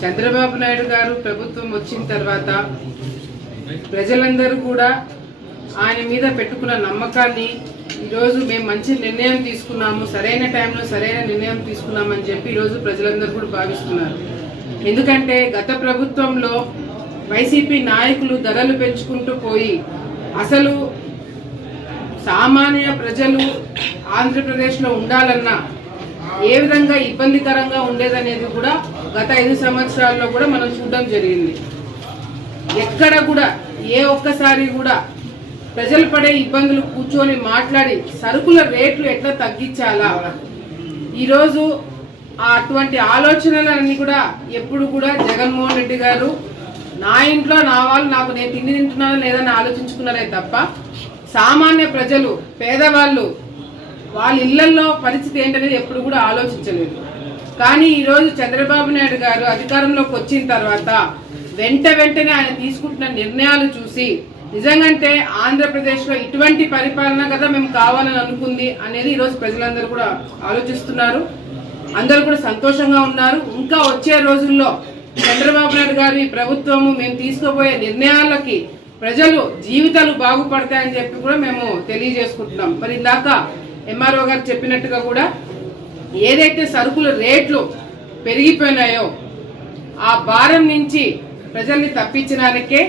చంద్రబాబు నాయుడు గారు ప్రభుత్వం వచ్చిన తర్వాత ప్రజలందరూ కూడా ఆయన మీద పెట్టుకున్న నమ్మకాన్ని ఈరోజు మేము మంచి నిర్ణయం తీసుకున్నాము, సరైన టైంలో సరైన నిర్ణయం తీసుకున్నామని చెప్పి ఈరోజు ప్రజలందరూ కూడా భావిస్తున్నారు. ఎందుకంటే గత ప్రభుత్వంలో వైసీపీ నాయకులు ధరలు పెంచుకుంటూ పోయి అసలు సామాన్య ప్రజలు ఆంధ్రప్రదేశ్లో ఉండాలన్నా ఏ విధంగా ఇబ్బందికరంగా ఉండేదనేది కూడా గత 5 సంవత్సరాల్లో కూడా మనం చూడడం జరిగింది. ఎక్కడ కూడా ఏ ఒక్కసారి కూడా ప్రజలు పడే ఇబ్బందులు కూర్చొని మాట్లాడి సరుకుల రేట్లు ఎట్లా తగ్గించాలా, ఈరోజు అటువంటి ఆలోచనలన్నీ కూడా ఎప్పుడు కూడా జగన్మోహన్ రెడ్డి గారు నా ఇంట్లో నా వాళ్ళు నాకు నేను తిండి తింటున్నానో లేదని ఆలోచించుకున్నారే తప్ప సామాన్య ప్రజలు పేదవాళ్ళు వాళ్ళ ఇళ్లలో పరిస్థితి ఏంటనేది ఎప్పుడు కూడా ఆలోచించలేదు. కానీ ఈరోజు చంద్రబాబు నాయుడు గారు అధికారంలోకి వచ్చిన తర్వాత వెంటనే ఆయన తీసుకుంటున్న నిర్ణయాలు చూసి నిజంగానే ఆంధ్రప్రదేశ్లో ఇటువంటి పరిపాలన కదా మేము కావాలని అనుకుంది అనేది ఈరోజు ప్రజలందరూ కూడా ఆలోచిస్తున్నారు. అందరూ కూడా సంతోషంగా ఉన్నారు. ఇంకా వచ్చే రోజుల్లో చంద్రబాబు నాయుడు గారు ఈ ప్రభుత్వము మేము తీసుకోబోయే నిర్ణయాలకి ప్రజలు జీవితాలు బాగుపడతాయని చెప్పి కూడా మేము తెలియజేసుకుంటున్నాం. మరి ఇందాక ఎంఆర్ఓ గారు చెప్పినట్టుగా కూడా ఏదైతే సరుకుల రేట్లు పెరిగిపోయినాయో ఆ భారం నుంచి ప్రజల్ని తప్పించడానికే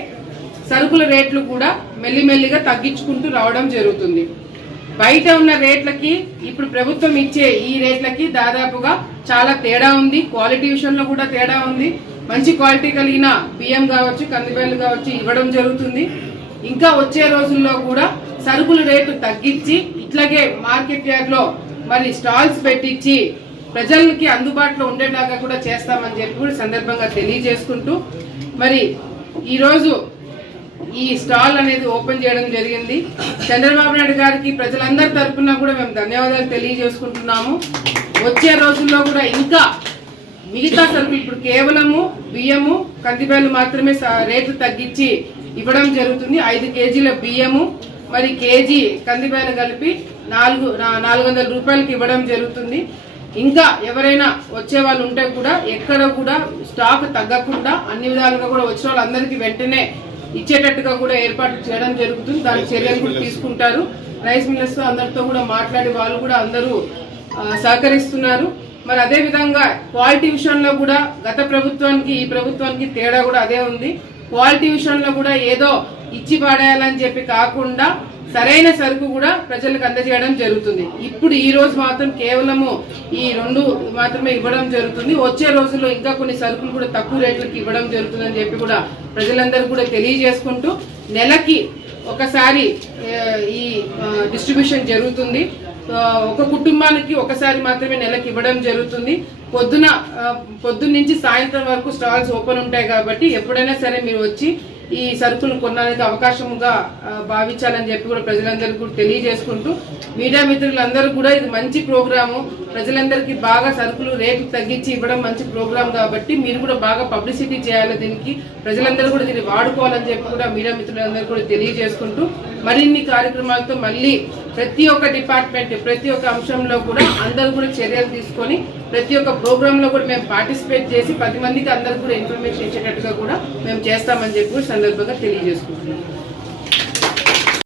సరుకుల రేట్లు కూడా మెల్లిమెల్లిగా తగ్గించుకుంటూ రావడం జరుగుతుంది. బయట ఉన్న రేట్లకి ఇప్పుడు ప్రభుత్వం ఇచ్చే ఈ రేట్లకి దాదాపుగా చాలా తేడా ఉంది. క్వాలిటీ విషయంలో కూడా తేడా ఉంది. మంచి క్వాలిటీ కలిగిన బియ్యం కావచ్చు, కందిపేలు కావచ్చు ఇవ్వడం జరుగుతుంది. ఇంకా వచ్చే రోజుల్లో కూడా సరుకుల రేటు తగ్గించి ఇట్లాగే మార్కెట్ యార్డ్లో మరి స్టాల్స్ పెట్టించి ప్రజలకి అందుబాటులో ఉండేలాగా కూడా చేస్తామని చెప్పి కూడా సందర్భంగా తెలియజేసుకుంటూ మరి ఈరోజు ఈ స్టాల్ అనేది ఓపెన్ చేయడం జరిగింది. చంద్రబాబు నాయుడు గారికి ప్రజలందరి తరఫున కూడా మేము ధన్యవాదాలు తెలియజేసుకుంటున్నాము. వచ్చే రోజుల్లో కూడా ఇంకా మిగతా సరుకులు ఇప్పుడు కేవలము బియ్యము కందిపేలు మాత్రమే రేట్లు తగ్గించి ఇవ్వడం జరుగుతుంది. 5 కేజీల బియ్యము మరి కేజీ కందిపేలు కలిపి 400 రూపాయలకి ఇవ్వడం జరుగుతుంది. ఇంకా ఎవరైనా వచ్చే వాళ్ళు ఉంటే కూడా ఎక్కడ కూడా స్టాక్ తగ్గకుండా అన్ని విధాలుగా కూడా వచ్చిన వాళ్ళందరికీ వెంటనే ఇచ్చేటట్టుగా కూడా ఏర్పాటు చేయడం జరుగుతుంది. దాని చర్యలు కూడా తీసుకుంటారు. రైస్ మిల్లర్స్ తో అందరితో కూడా మాట్లాడి వాళ్ళు కూడా అందరూ సహకరిస్తున్నారు. మరి అదే విధంగా క్వాలిటీ విషయంలో కూడా గత ప్రభుత్వానికి ఈ ప్రభుత్వానికి తేడా కూడా అదే ఉంది. క్వాలిటీ విషయంలో కూడా ఏదో ఇచ్చి పాడేయాలని చెప్పి కాకుండా సరైన సరుకు కూడా ప్రజలకు అందజేయడం జరుగుతుంది. ఇప్పుడు ఈ రోజు మాత్రం కేవలము ఈ 2 మాత్రమే ఇవ్వడం జరుగుతుంది. వచ్చే రోజుల్లో ఇంకా కొన్ని సరుకులు కూడా తక్కువ రేట్లకి ఇవ్వడం జరుగుతుందని చెప్పి కూడా ప్రజలందరూ కూడా తెలియజేసుకుంటూ నెలకి ఒకసారి ఈ డిస్ట్రిబ్యూషన్ జరుగుతుంది. ఒక కుటుంబానికి ఒకసారి మాత్రమే నెలకి ఇవ్వడం జరుగుతుంది. పొద్దున్న నుంచి సాయంత్రం వరకు స్టాల్స్ ఓపెన్ ఉంటాయి కాబట్టి ఎప్పుడైనా సరే మీరు వచ్చి ఈ సరుకులు కొనడానికి అవకాశంగా భావించాలని చెప్పి కూడా ప్రజలందరికీ కూడా తెలియజేసుకుంటూ మీడియా మిత్రులందరూ కూడా ఇది మంచి ప్రోగ్రాము, ప్రజలందరికీ బాగా సరుకులు రేట్లు తగ్గించి ఇవ్వడం మంచి ప్రోగ్రామ్ కాబట్టి మీరు కూడా బాగా పబ్లిసిటీ చేయాలి, దీనికి ప్రజలందరూ కూడా దీన్ని వాడుకోవాలని చెప్పి కూడా మీడియా మిత్రులందరూ కూడా తెలియజేసుకుంటూ మరిన్ని కార్యక్రమాలతో మళ్ళీ ప్రతి ఒక్క డిపార్ట్మెంట్ ప్రతి ఒక్క అంశంలో కూడా అందరూ కూడా చర్యలు తీసుకొని ప్రతి ఒక్క ప్రోగ్రామ్ లో కూడా మేము పార్టిసిపేట్ చేసి 10 మందికి అందరూ కూడా ఇన్ఫర్మేషన్ ఇచ్చేటట్టుగా కూడా మేము చేస్తామని చెప్పి సందర్భంగా తెలియజేసుకుంటున్నాం.